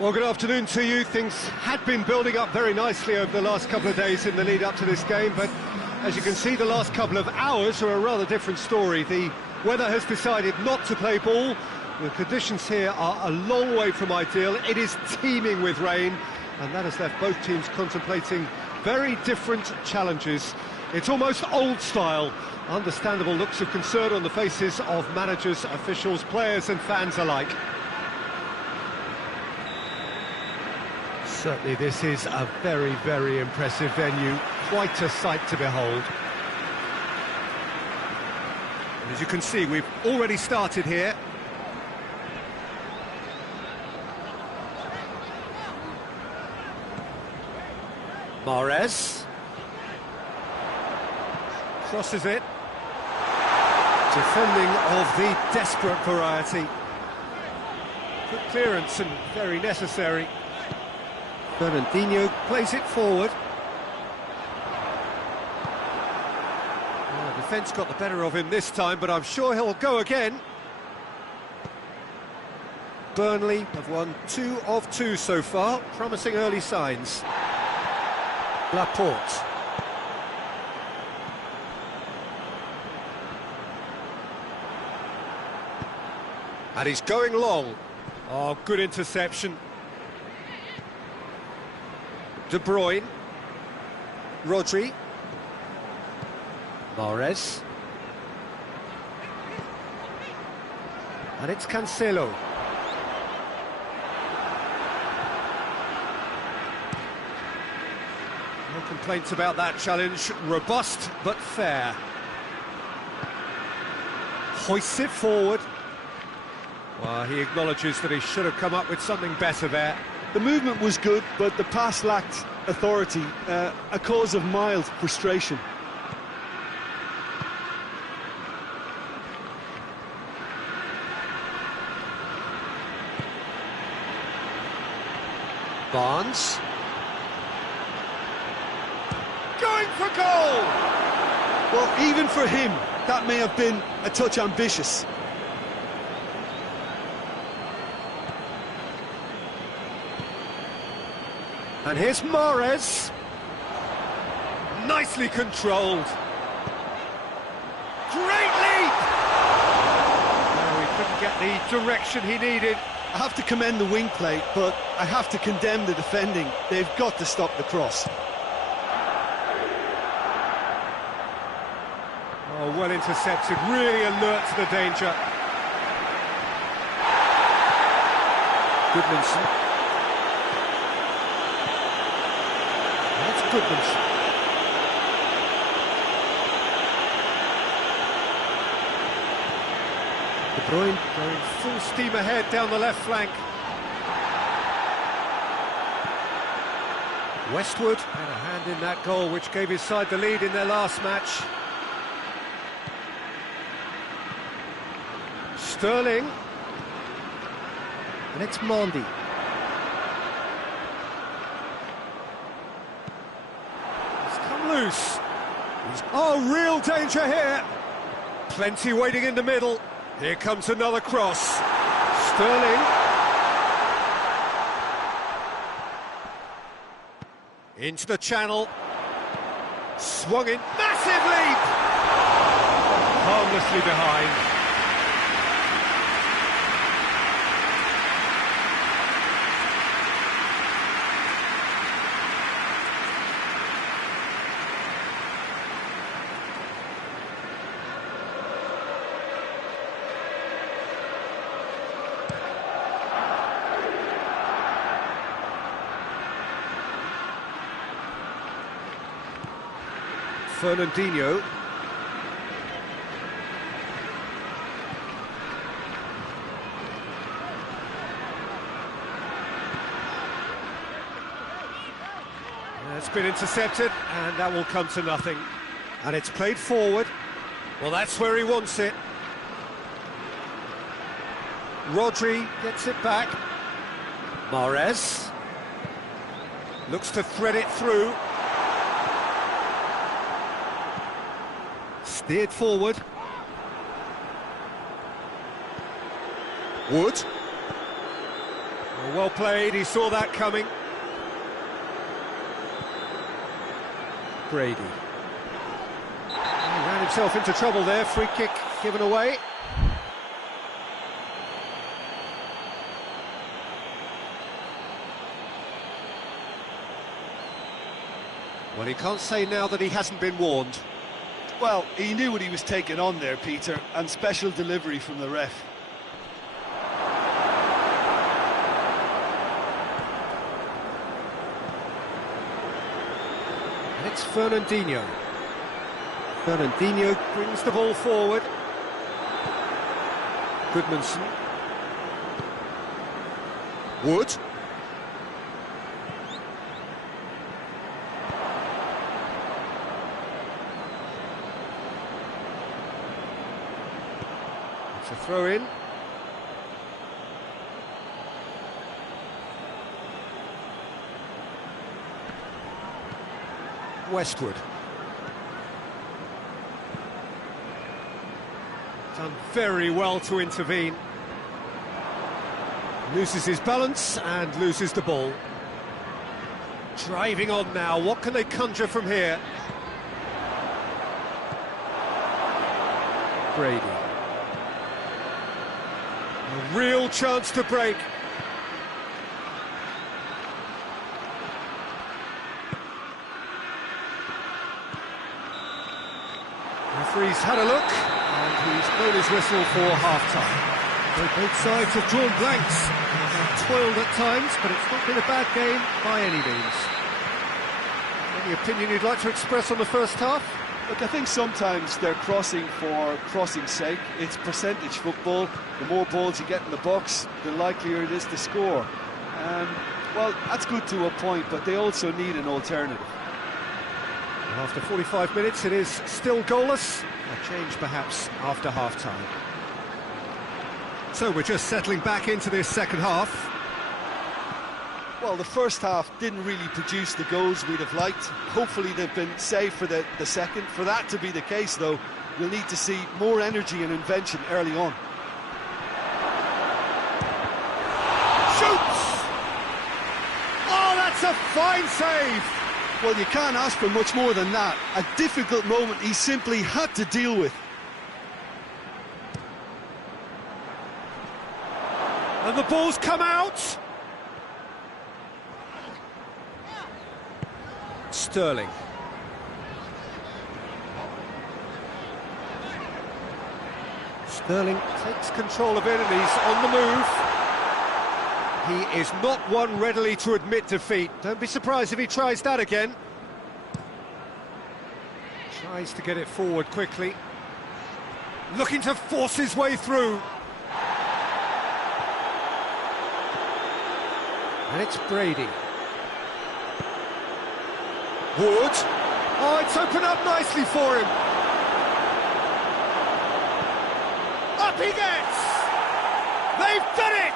Well, good afternoon to you. Things had been building up very nicely over the last couple of days in the lead up to this game, but as you can see, the last couple of hours are a rather different story. The weather has decided not to play ball. The conditions here are a long way from ideal. It is teeming with rain, and that has left both teams contemplating very different challenges. It's almost old style. Understandable looks of concern on the faces of managers, officials, players and fans alike. Certainly this is a very, very impressive venue, quite a sight to behold. And as you can see, we've already started here. Mahrez. Crosses it. Defending of the desperate variety. Good clearance and very necessary. Fernandinho plays it forward. Well, the defence got the better of him this time, but I'm sure he'll go again. Burnley have won 2 of 2 so far, promising early signs. Laporte. And he's going long. Oh, good interception. De Bruyne, Rodri, Mahrez, and it's Cancelo. No complaints about that challenge, robust but fair. Hoists it forward. Well, he acknowledges that he should have come up with something better there. The movement was good, but the pass lacked authority, a cause of mild frustration. Barnes. Going for goal! Well, even for him, that may have been a touch ambitious. And here's Mahrez. Nicely controlled. Great leap! No, he couldn't get the direction he needed. I have to commend the wing play, but I have to condemn the defending. They've got to stop the cross. Oh, well intercepted, really alert to the danger. Goodmanson. That's Goodmanson. De Bruyne going full steam ahead down the left flank. Westwood had a hand in that goal which gave his side the lead in their last match. Sterling. And it's Mondi. Loose. Oh, real danger here. Plenty waiting in the middle. Here comes another cross. Sterling. Into the channel. Swung in. Massive leap. Harmlessly behind. Fernandinho. It's been intercepted, and that will come to nothing. And it's played forward. Well, that's where he wants it. Rodri gets it back. Mahrez looks to thread it through. Steered forward. Wood. Well played, he saw that coming. Brady. He ran himself into trouble there, free kick given away. Well, he can't say now that he hasn't been warned. Well, he knew what he was taking on there, Peter, and special delivery from the ref. And it's Fernandinho. Fernandinho brings the ball forward. Goodmanson. Wood. It's a throw in. Westwood. Done very well to intervene. Loses his balance and loses the ball. Driving on now, what can they conjure from here? Brady. A real chance to break. Referee's had a look, and he's blown his whistle for half-time. Both sides have drawn blanks, and toiled at times, but it's not been a bad game by any means. Any opinion you'd like to express on the first half? Look, I think sometimes they're crossing for crossing's sake. It's percentage football. The more balls you get in the box, the likelier it is to score. Well, that's good to a point, but they also need an alternative. After 45 minutes, it is still goalless. A change, perhaps, after half-time. So we're just settling back into this second half. Well, the first half didn't really produce the goals we'd have liked. Hopefully they've been saved for the second. For that to be the case, though, we'll need to see more energy and invention early on. Shoots! Oh, that's a fine save! Well, you can't ask for much more than that. A difficult moment he simply had to deal with. And the ball's come out! Sterling. Sterling takes control of it and he's on the move. He is not one readily to admit defeat. Don't be surprised if he tries that again. Tries to get it forward quickly. Looking to force his way through. And it's Brady. Wood. Oh, it's opened up nicely for him. Up he gets! They've done it!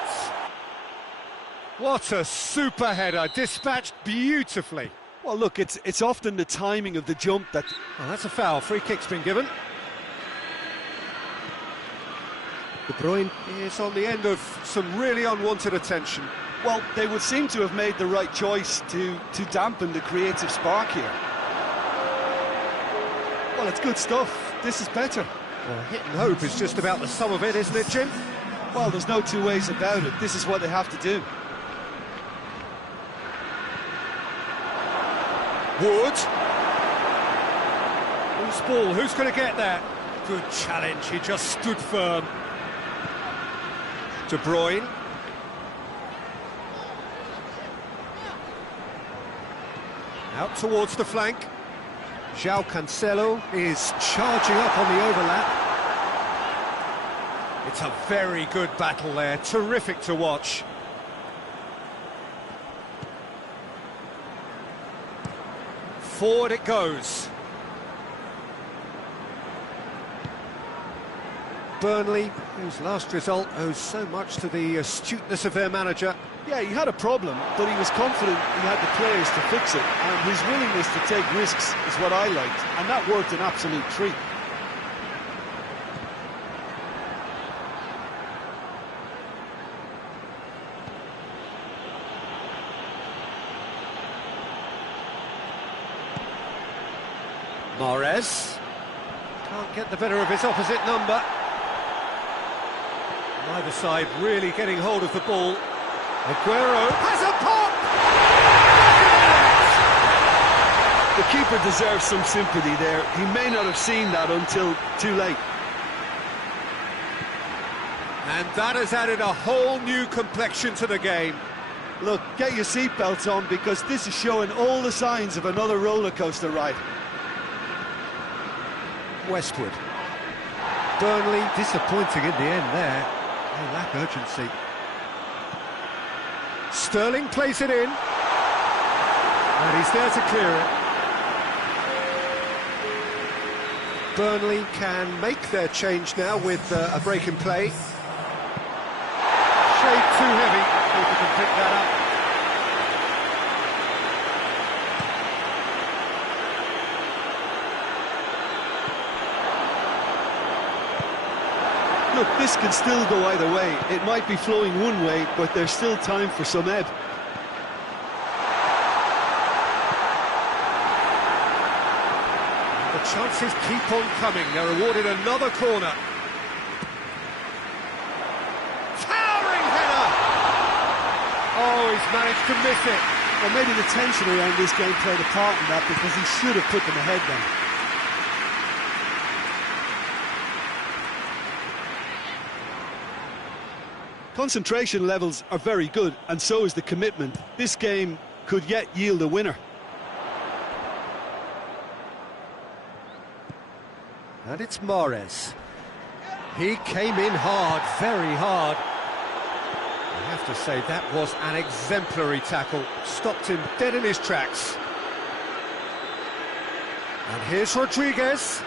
What a super header, dispatched beautifully. Well, look, it's often the timing of the jump that... Oh, that's a foul. Free kick's been given. De Bruyne is on the end of some really unwanted attention. Well, they would seem to have made the right choice to dampen the creative spark here. Well, it's good stuff. This is better. Well, hit and hope is just about the sum of it, isn't it, Jim? Well, there's no two ways about it. This is what they have to do. Wood. Loose ball, who's going to get that? Good challenge, he just stood firm. De Bruyne. Out towards the flank. João Cancelo is charging up on the overlap. It's a very good battle there, terrific to watch. Forward it goes. Burnley, whose last result owes so much to the astuteness of their manager. Yeah, he had a problem, but he was confident he had the players to fix it, and his willingness to take risks is what I liked, and that worked an absolute treat. Mahrez can't get the better of his opposite number. Neither side really getting hold of the ball. Aguero has a pop! The keeper deserves some sympathy there. He may not have seen that until too late. And that has added a whole new complexion to the game. Look, get your seatbelts on, because this is showing all the signs of another roller coaster ride. Westwood. Burnley disappointing in the end there. They lack urgency. Sterling plays it in. And he's there to clear it. Burnley can make their change now with a break in play. Shade too heavy. Keeper can pick that up. Look, this can still go either way. It might be flowing one way, but there's still time for some ebb. The chances keep on coming. They're awarded another corner. Towering header! Oh, he's managed to miss it. Well, maybe the tension around this game played a part in that, because he should have put them ahead then. Concentration levels are very good, and so is the commitment. This game could yet yield a winner. And it's Mahrez. He came in hard, very hard. I have to say, that was an exemplary tackle. Stopped him dead in his tracks. And here's Rodriguez.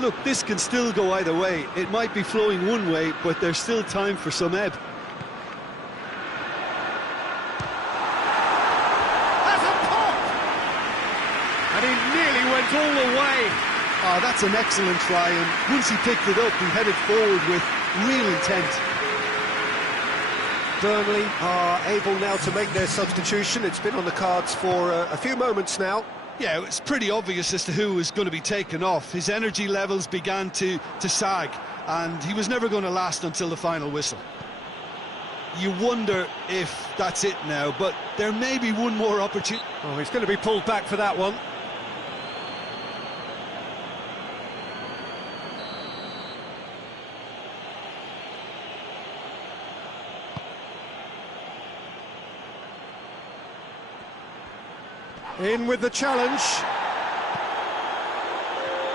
Look, this can still go either way. It might be flowing one way, but there's still time for some ebb. That's a pop! And he nearly went all the way. Oh, that's an excellent try, and once he picked it up, he headed forward with real intent. Burnley are able now to make their substitution. It's been on the cards for a few moments now. Yeah, it's pretty obvious as to who was going to be taken off. His energy levels began to sag, and he was never going to last until the final whistle. You wonder if that's it now, but there may be one more opportunity. Oh, he's going to be pulled back for that one. In with the challenge.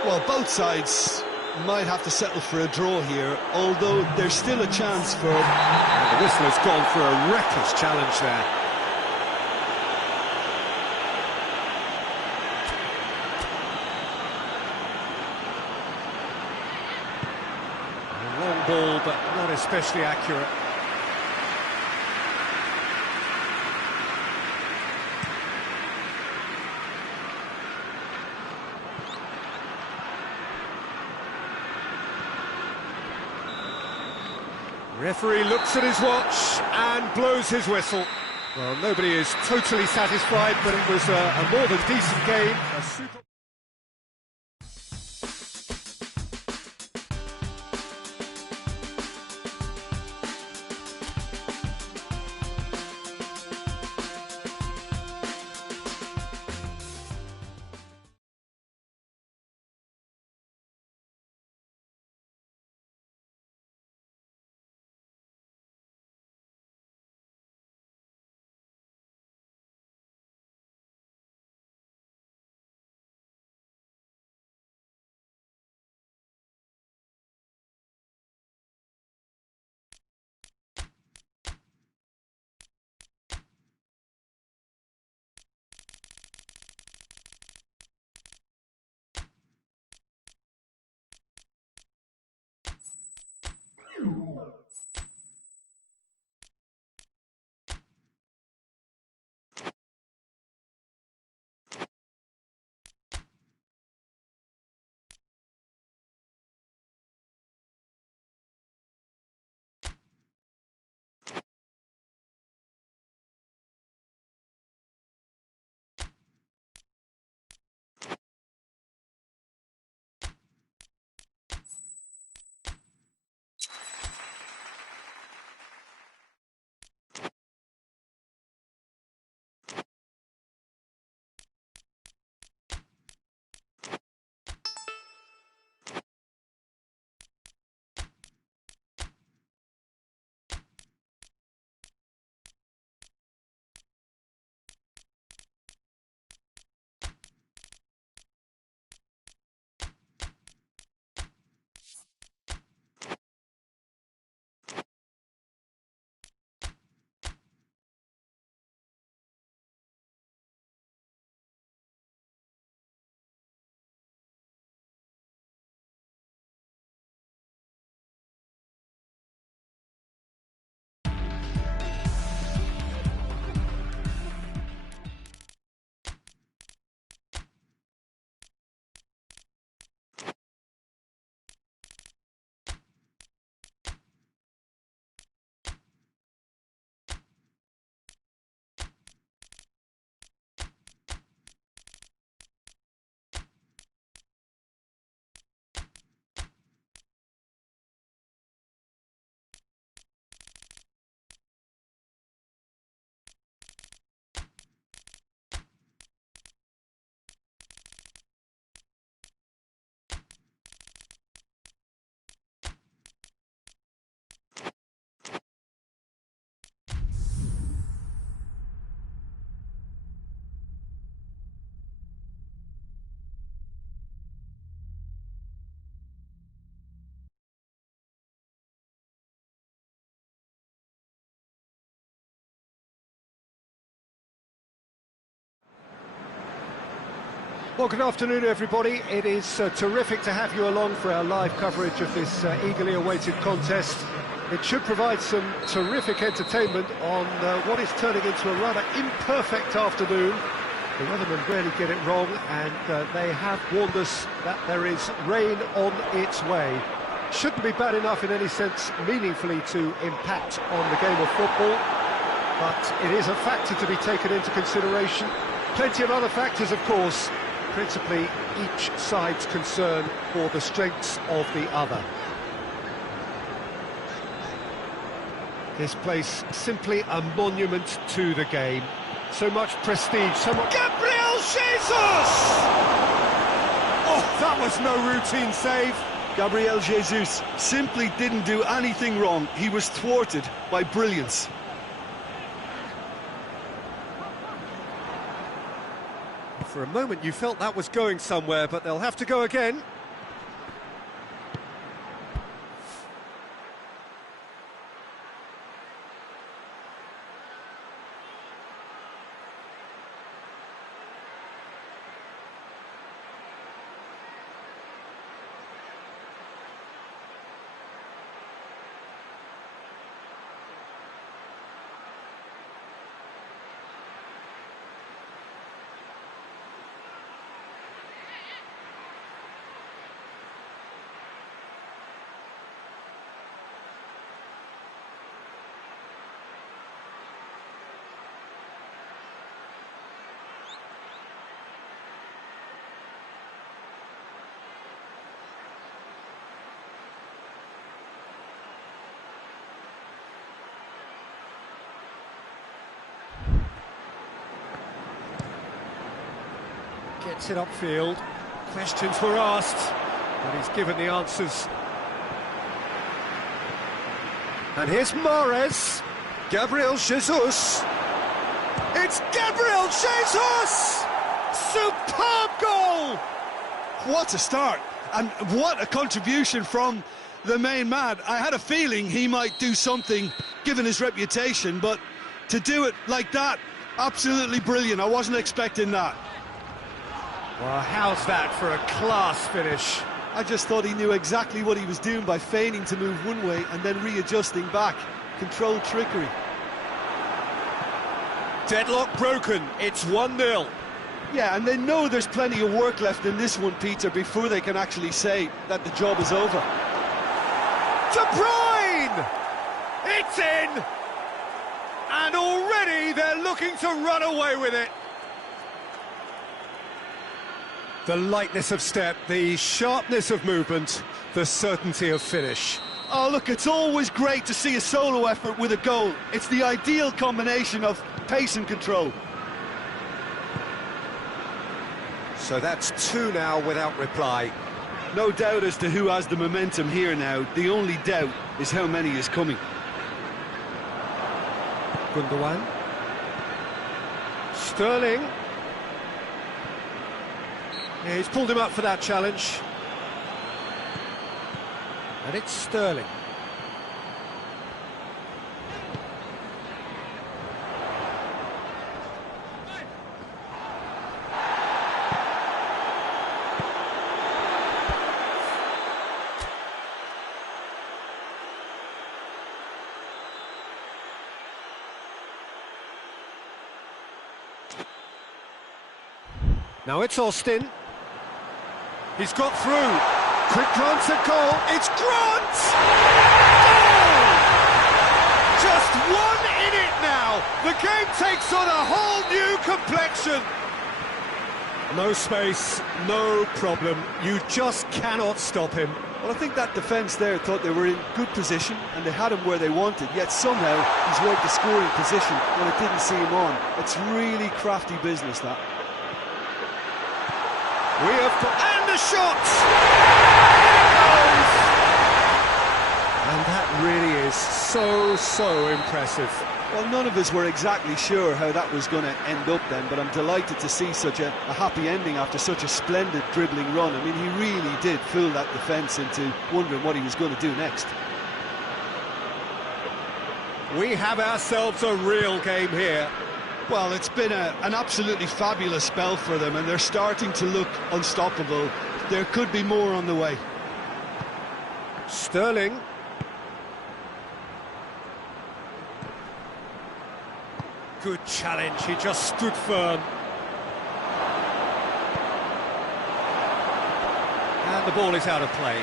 Well, both sides might have to settle for a draw here, although there's still a chance for... And the whistle has gone for a reckless challenge there. A long ball, but not especially accurate. Referee looks at his watch and blows his whistle. Well, nobody is totally satisfied, but it was a more than decent game. A super Well, good afternoon, everybody. It is terrific to have you along for our live coverage of this eagerly awaited contest. It should provide some terrific entertainment on what is turning into a rather imperfect afternoon. The weathermen rarely get it wrong, and they have warned us that there is rain on its way. Shouldn't be bad enough in any sense meaningfully to impact on the game of football, but it is a factor to be taken into consideration. Plenty of other factors, of course, principally each side's concern for the strengths of the other. This place simply a monument to the game. So much prestige, so much... Gabriel Jesus! Oh, that was no routine save. Gabriel Jesus simply didn't do anything wrong. He was thwarted by brilliance. For a moment you felt that was going somewhere, but they'll have to go again. Gets it upfield. Questions were asked, but he's given the answers. And here's Mahrez. Gabriel Jesus. It's Gabriel Jesus! Superb goal! What a start, and what a contribution from the main man. I had a feeling he might do something, given his reputation, but to do it like that, absolutely brilliant. I wasn't expecting that. Well, how's that for a class finish? I just thought he knew exactly what he was doing by feigning to move one way and then readjusting back. Controlled trickery. Deadlock broken, it's 1-0. Yeah, and they know there's plenty of work left in this one, Peter, before they can actually say that the job is over. De Bruyne! It's in! And already they're looking to run away with it. The lightness of step, the sharpness of movement, the certainty of finish. Oh, look, it's always great to see a solo effort with a goal. It's the ideal combination of pace and control. So that's 2 now without reply. No doubt as to who has the momentum here now. The only doubt is how many is coming. Gundogan. Sterling. Yeah, he's pulled him up for that challenge. And it's Sterling. Now it's Austin. He's got through. Quick glance at goal. It's Grant! Goal! Just one in it now. The game takes on a whole new complexion. No space, no problem. You just cannot stop him. Well, I think that defence there thought they were in good position and they had him where they wanted, yet somehow he's worked the scoring position when it didn't see him on. It's really crafty business, that. We have got... And the shot! And that really is so impressive. Well, none of us were exactly sure how that was going to end up then, but I'm delighted to see such a happy ending after such a splendid dribbling run. I mean, he really did fool that defence into wondering what he was going to do next. We have ourselves a real game here. Well, it's been an absolutely fabulous spell for them, and they're starting to look unstoppable. There could be more on the way. Sterling. Good challenge, he just stood firm. And the ball is out of play.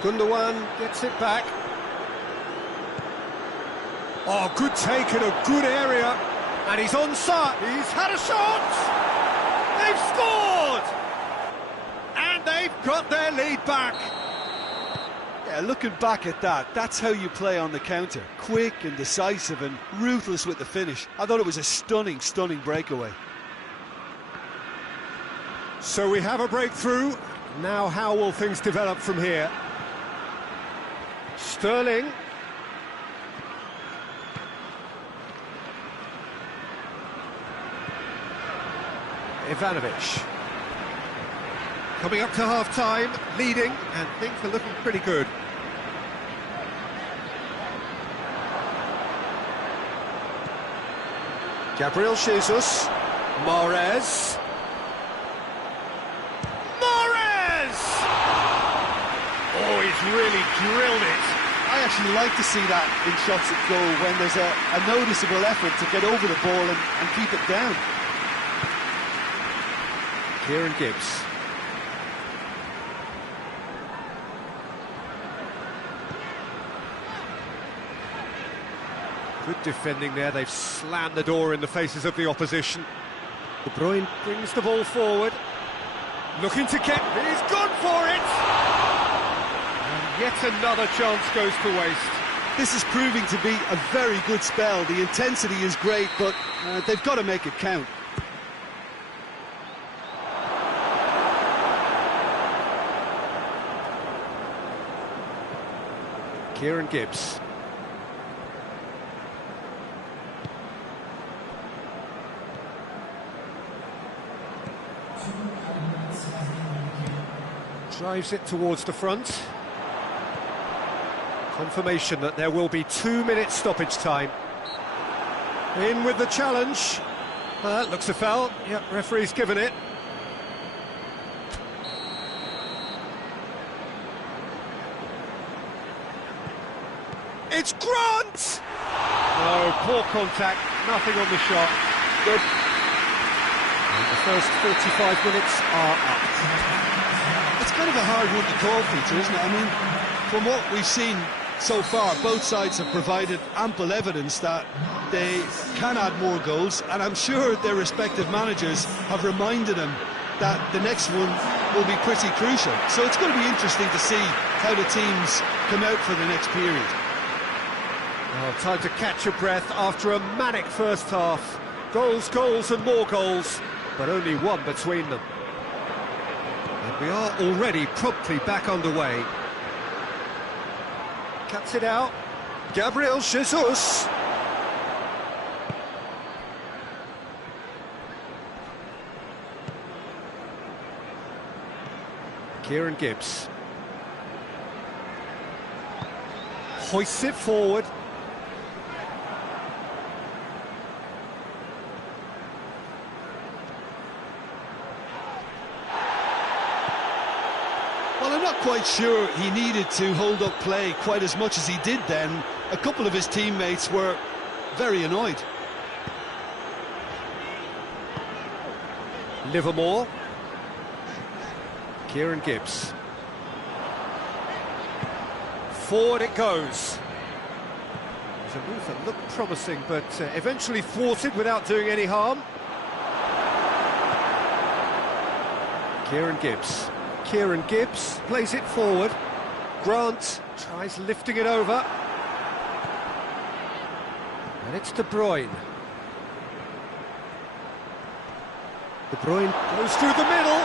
Gundogan gets it back. Oh, good take in a good area. And he's onside. He's had a shot. They've scored. And they've got their lead back. Yeah, looking back at that, that's how you play on the counter. Quick and decisive and ruthless with the finish. I thought it was a stunning, stunning breakaway. So we have a breakthrough. Now how will things develop from here? Sterling. Ivanovic. Coming up to half-time, leading, and things are looking pretty good. Gabriel Jesus. Mahrez. Oh, he's really drilled it. I actually like to see that in shots at goal when there's a noticeable effort to get over the ball and keep it down. Kieran Gibbs. Good defending there, they've slammed the door in the faces of the opposition. De Bruyne brings the ball forward. Looking to get, he's gone for it! And yet another chance goes to waste. This is proving to be a very good spell. The intensity is great, but they've got to make it count. Kieran Gibbs. Drives it towards the front. Confirmation that there will be 2 minutes stoppage time. In with the challenge. That looks a foul. Yep, referee's given it. It's Grant! No, poor contact, nothing on the shot. Good. And the first 45 minutes are up. It's kind of a hard one to call, Peter, isn't it? I mean, from what we've seen so far, both sides have provided ample evidence that they can add more goals, and I'm sure their respective managers have reminded them that the next one will be pretty crucial. So it's going to be interesting to see how the teams come out for the next period. Well, time to catch your breath after a manic first half. Goals, goals and more goals, but only one between them. And we are already promptly back underway. Cuts it out. Gabriel Jesus. Kieran Gibbs. Hoists it forward. Well, I'm not quite sure he needed to hold up play quite as much as he did then. A couple of his teammates were very annoyed. Livermore. Kieran Gibbs. Forward it goes. It's a move that looked promising, but eventually thwarted without doing any harm. Kieran Gibbs. Kieran Gibbs plays it forward. Grant tries lifting it over. And it's De Bruyne. De Bruyne goes through the middle.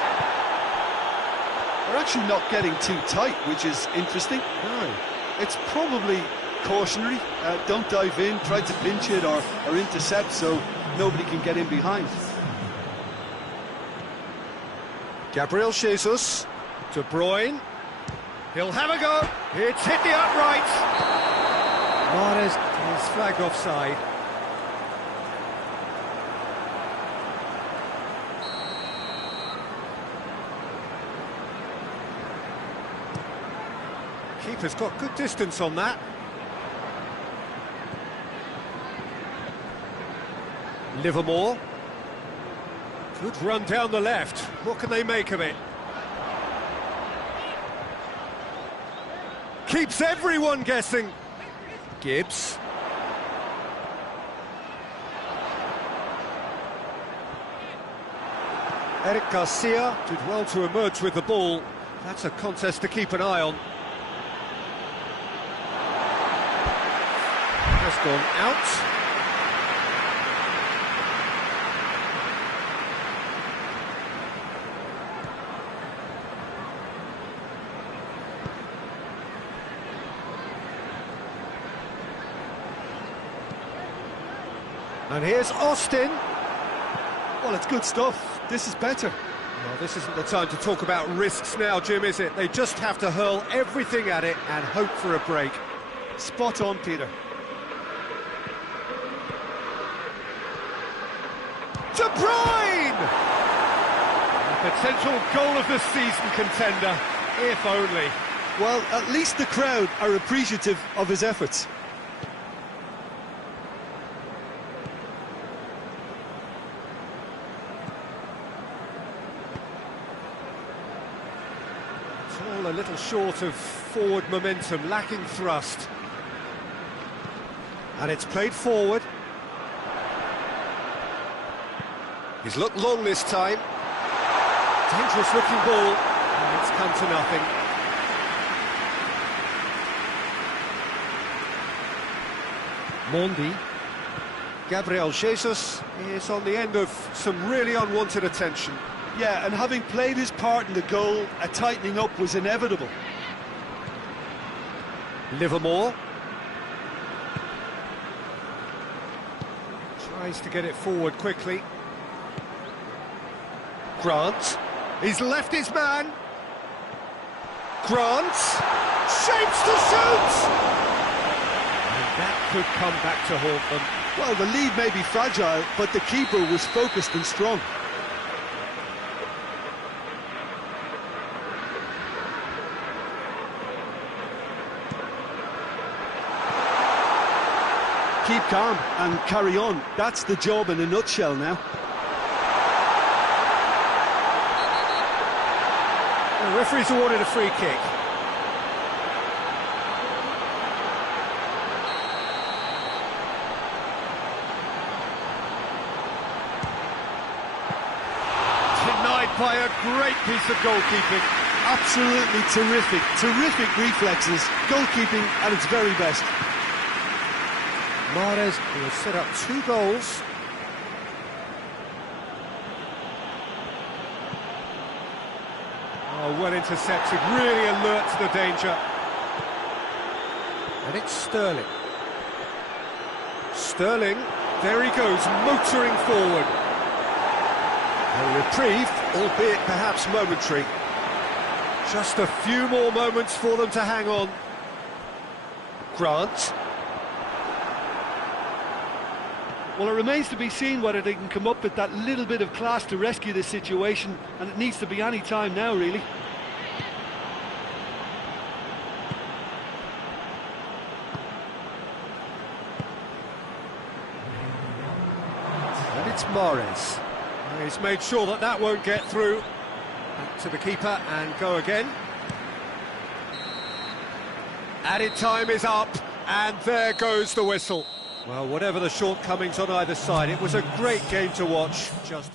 They're actually not getting too tight, which is interesting. No. It's probably cautionary. Don't dive in, try to pinch it or intercept so nobody can get in behind. Gabriel Jesus. De Bruyne. He'll have a go. It's hit the upright. Mahrez is flagged offside. Keeper's got good distance on that. Livermore. Good run down the left. What can they make of it? Keeps everyone guessing. Gibbs. Eric Garcia did well to emerge with the ball. That's a contest to keep an eye on. Has gone out. And here's Austin. Well, it's good stuff. This is better. Well, this isn't the time to talk about risks now, Jim, is it? They just have to hurl everything at it and hope for a break. Spot on, Peter. De Bruyne! A potential goal of the season contender, if only. Well, at least the crowd are appreciative of his efforts. It's all a little short of forward momentum, lacking thrust. And it's played forward. He's looked long this time. Dangerous looking ball, and it's come to nothing. Mondi. Gabriel Jesus is on the end of some really unwanted attention. Yeah, and having played his part in the goal, a tightening up was inevitable. Livermore. Tries to get it forward quickly. Grant, he's left his man. Grant, shapes to shoot! And that could come back to haunt them. Well, the lead may be fragile, but the keeper was focused and strong. Keep calm and carry on. That's the job in a nutshell now. The referee's awarded a free kick. Denied by a great piece of goalkeeping. Absolutely terrific, terrific reflexes. Goalkeeping at its very best. Mahrez, who has set up 2 goals. Oh, well intercepted, really alert to the danger. And it's Sterling. Sterling, there he goes, motoring forward. A reprieve, albeit perhaps momentary. Just a few more moments for them to hang on. Grant. Well, it remains to be seen whether they can come up with that little bit of class to rescue this situation, and it needs to be any time now, really. And it's Mahrez. He's made sure that that won't get through. Back to the keeper and go again. Added time is up, and there goes the whistle. Well, whatever the shortcomings on either side, it was a great game to watch. Just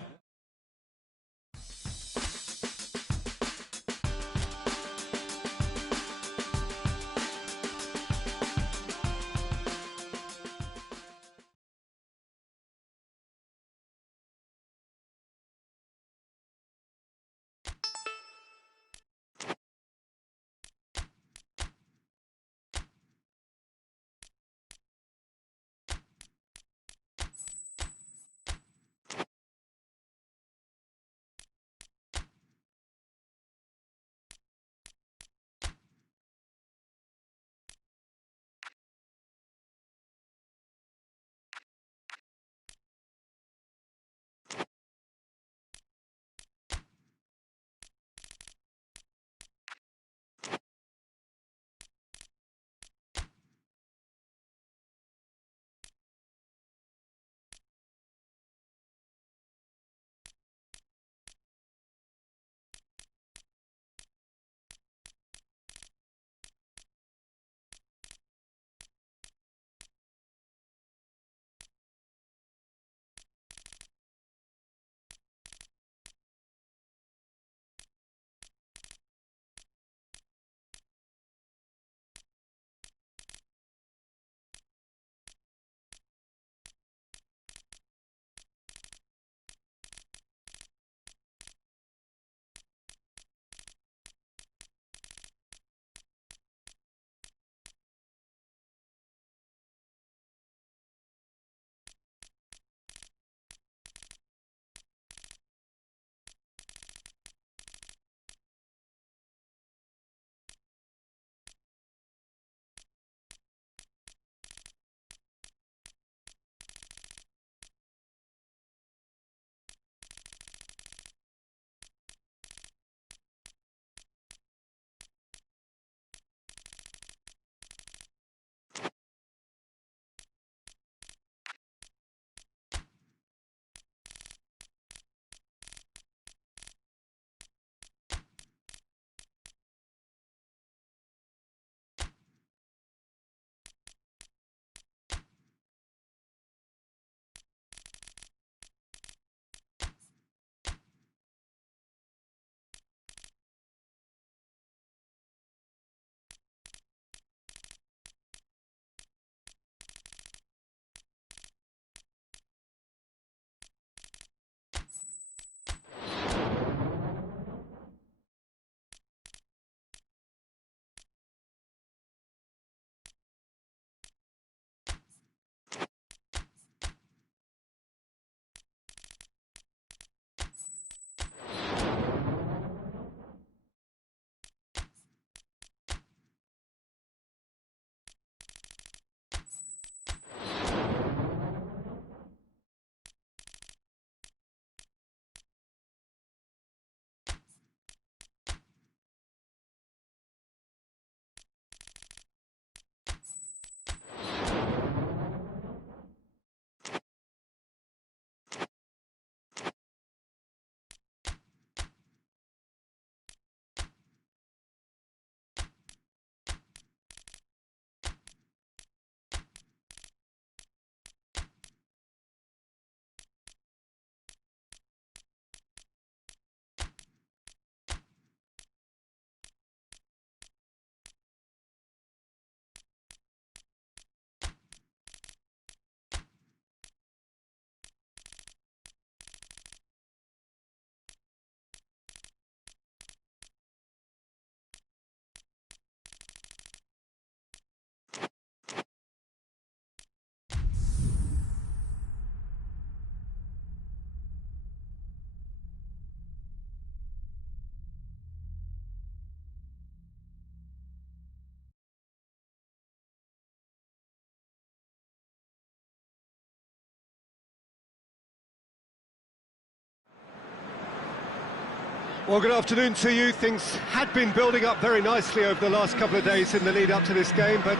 Well, good afternoon to you. Things had been building up very nicely over the last couple of days in the lead up to this game, but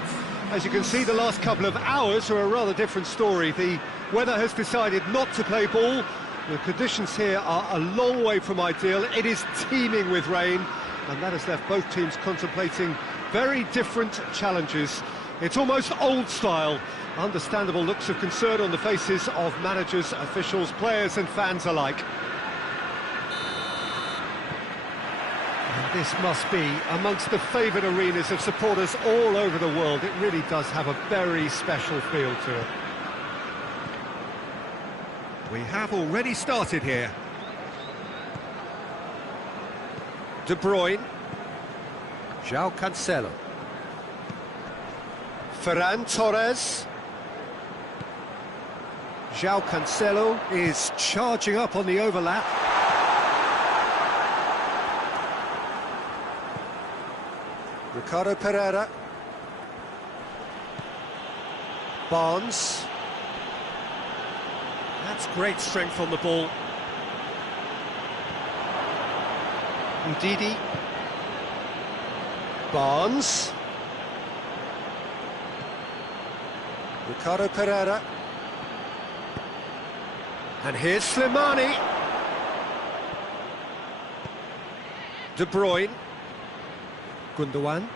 as you can see, the last couple of hours are a rather different story. The weather has decided not to play ball. The conditions here are a long way from ideal. It is teeming with rain, and that has left both teams contemplating very different challenges. It's almost old style. Understandable looks of concern on the faces of managers, officials, players and fans alike. This must be amongst the favoured arenas of supporters all over the world. It really does have a very special feel to it. We have already started here. De Bruyne. João Cancelo. Ferran Torres. João Cancelo is charging up on the overlap. Ricardo Pereira. Barnes. That's great strength on the ball. Ndidi. Barnes. Ricardo Pereira. And here's Slimani. De Bruyne. Gundogan.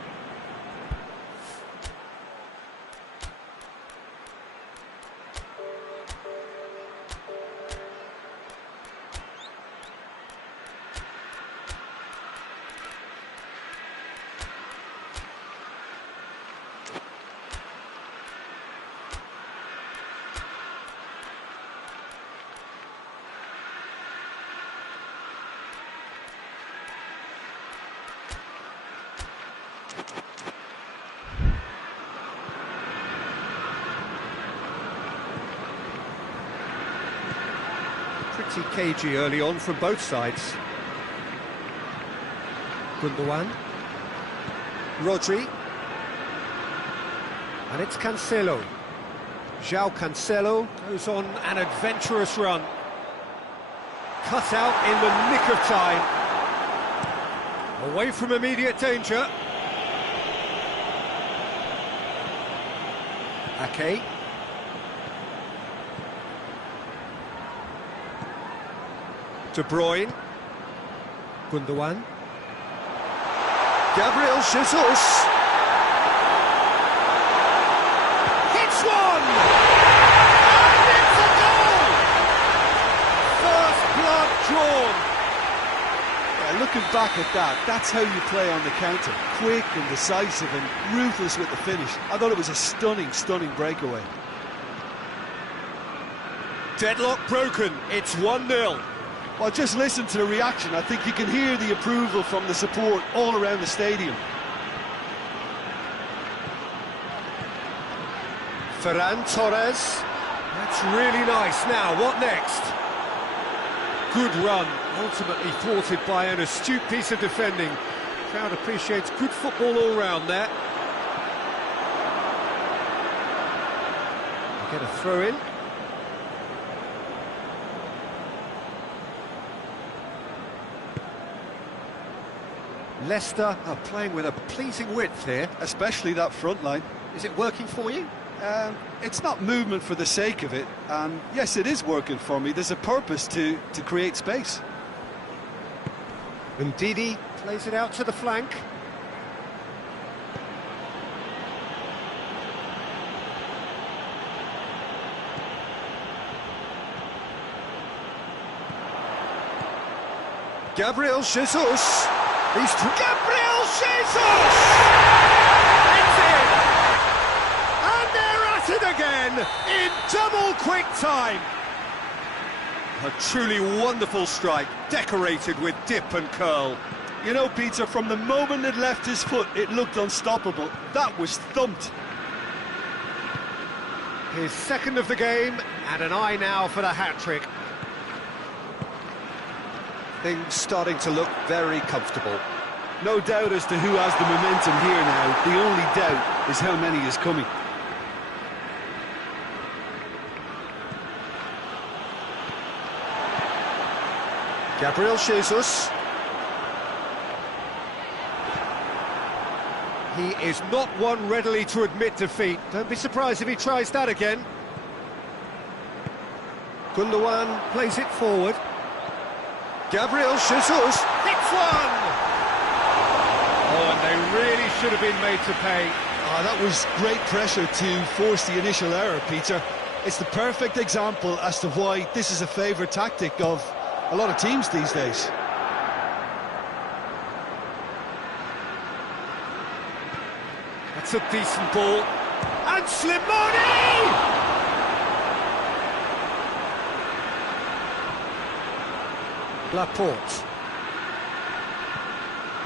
Pretty cagey early on from both sides. Gundogan. Rodri. And it's Cancelo. João Cancelo goes on an adventurous run. Cut out in the nick of time. Away from immediate danger. Ake. De Bruyne. Gundogan. Gabriel Jesus. Hits one! And it's a goal! First blood drawn. Yeah, looking back at that, that's how you play on the counter. Quick and decisive and ruthless with the finish. I thought it was a stunning, stunning breakaway. Deadlock broken. It's 1-0. Well, just listen to the reaction. I think you can hear the approval from the support all around the stadium. Ferran Torres. That's really nice. Now, what next? Good run, ultimately thwarted by an astute piece of defending. Crowd appreciates good football all round there. Get a throw in. Leicester are playing with a pleasing width here. Especially that front line. Is it working for you? It's not movement for the sake of it, and yes, it is working for me. There's a purpose to create space. Ndidi plays it out to the flank. Gabriel Jesus. Gabriel Jesus! It's in! And they're at it again in double quick time. A truly wonderful strike, decorated with dip and curl. You know, Peter, from the moment it left his foot, it looked unstoppable. That was thumped. His second of the game, and an eye now for the hat-trick. Things starting to look very comfortable. No doubt as to who has the momentum here now. The only doubt is how many is coming. Gabriel Jesus. He is not one readily to admit defeat. Don't be surprised if he tries that again. Gundogan plays it forward. Gabriel Jesus hits one! Oh, and they really should have been made to pay. Oh, that was great pressure to force the initial error, Peter. It's the perfect example as to why this is a favourite tactic of a lot of teams these days. That's a decent ball. And Slimani! Laporte.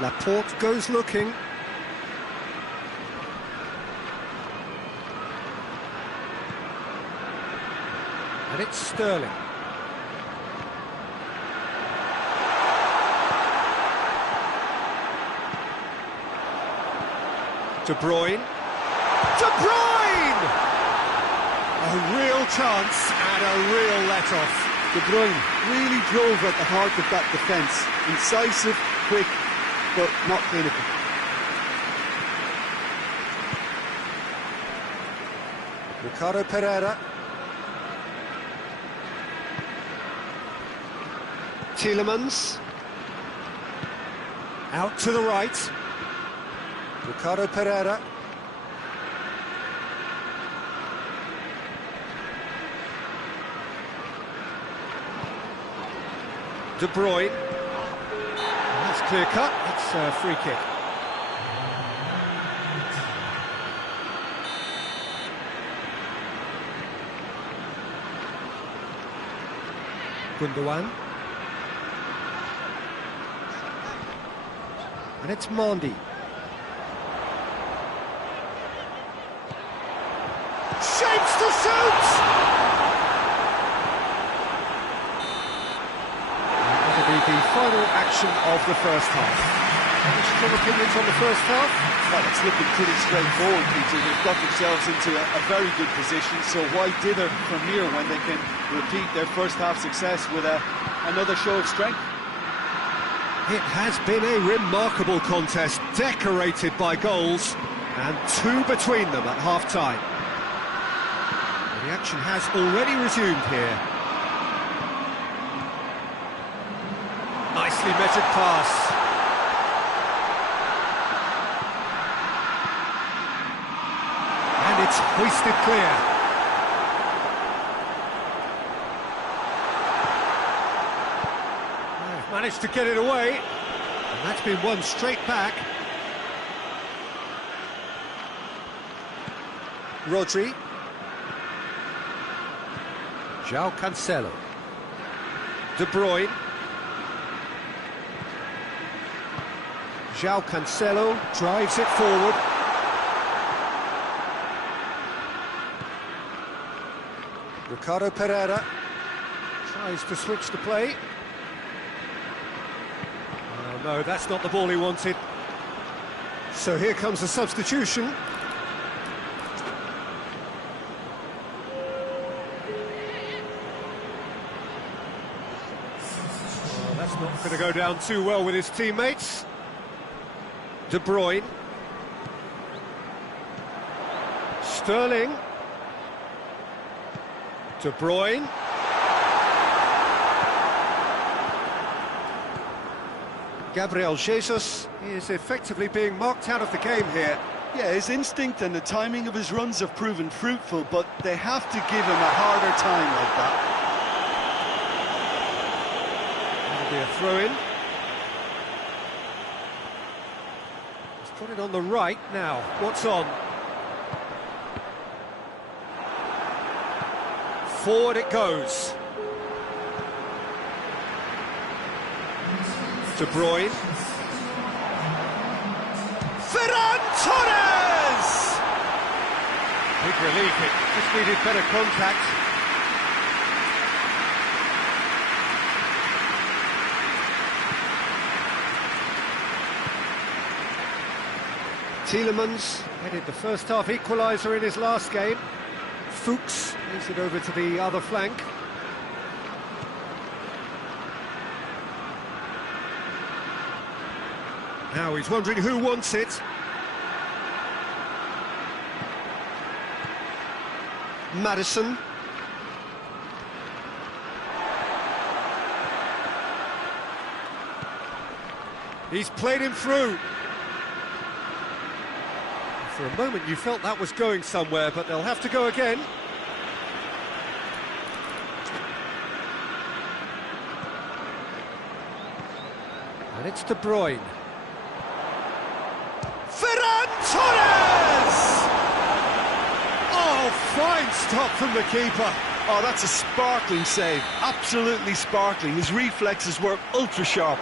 Laporte goes looking. And it's Sterling. De Bruyne. De Bruyne! A real chance and a real let-off. De Bruyne really drove at the heart of that defence. Incisive, quick, but not clinical. Ricardo Pereira. Tielemans. Out to the right. Ricardo Pereira. De Bruyne. That's clear cut. It's a free kick. Gundogan. And it's Mendy. Shapes to shoot! That'll be the final action of the first half. Any strong opinions on the first half? Well, it's looking pretty straightforward, Peter. They've got themselves into a very good position, so why dither from here when they can repeat their first half success with another show of strength? It has been a remarkable contest, decorated by goals, and two between them at half-time. The action has already resumed here. Nicely measured pass. And it's hoisted clear. Managed to get it away, and that's been won straight back. Rodri. João Cancelo. De Bruyne. João Cancelo drives it forward. Ricardo Pereira tries to switch the play. No, that's not the ball he wanted. So here comes the substitution. Well, that's not going to go down too well with his teammates. De Bruyne. Sterling. De Bruyne. Gabriel Jesus is effectively being marked out of the game here. Yeah, his instinct and the timing of his runs have proven fruitful, but they have to give him a harder time like that. That'll be a throw-in. He's put it on the right now. What's on? Forward it goes. De Bruyne. Ferran Torres! Big relief, it just needed better contact. Tielemans headed the first half equaliser in his last game. Fuchs moves it over to the other flank. Now he's wondering who wants it. Maddison. He's played him through. For a moment you felt that was going somewhere, but they'll have to go again. And it's De Bruyne. Ferran Torres! Oh, fine stop from the keeper. Oh, that's a sparkling save. Absolutely sparkling. His reflexes were ultra sharp.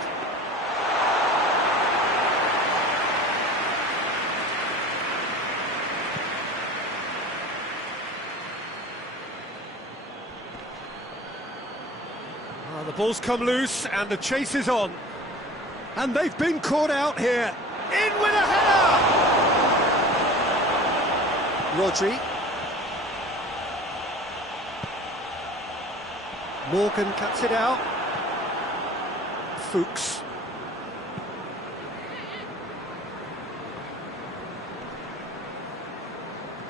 The ball's come loose and the chase is on. And they've been caught out here. In with a header! Rodri. Morgan cuts it out. Fuchs.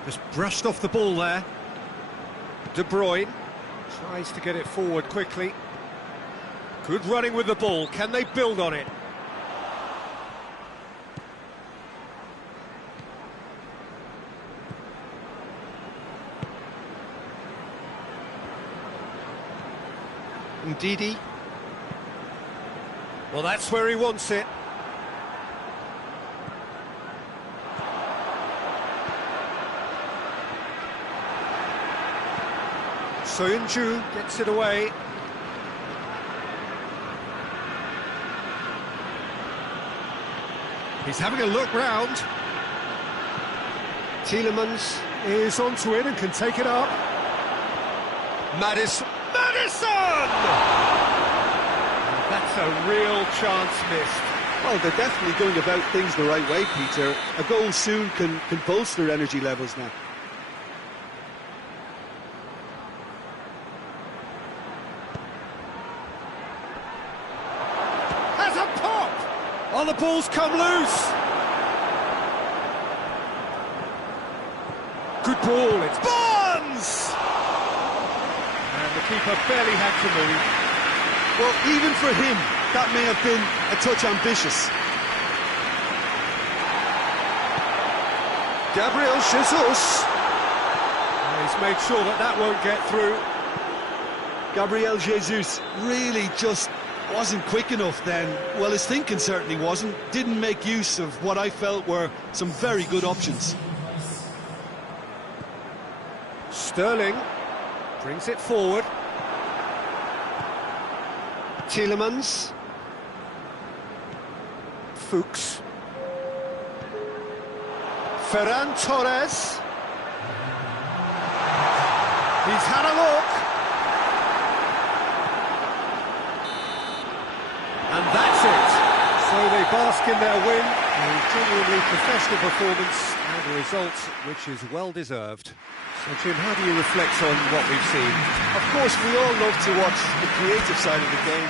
Just brushed off the ball there. De Bruyne tries to get it forward quickly. Good running with the ball. Can they build on it? Ndidi. Well, that's where he wants it. Soyuncu gets it away. He's having a look round. Tielemans is onto it and can take it up. Maddison! That's a real chance missed. Well, they're definitely going about things the right way, Peter. A goal soon can bolster energy levels now. Has a pop! Oh, the ball's come loose! Good ball, it's Barnes! And the keeper barely had to move. Well, even for him, that may have been a touch ambitious. Gabriel Jesus. He's made sure that won't get through. Gabriel Jesus really just wasn't quick enough then. Well, his thinking certainly wasn't. Didn't make use of what I felt were some very good options. Sterling brings it forward. Tielemans. Fuchs. Ferran Torres. He's had a look. And that's it. So they bask in their win. A genuinely professional performance and a result which is well deserved. So Jim, how do you reflect on what we've seen? Of course, we all love to watch the creative side of the game.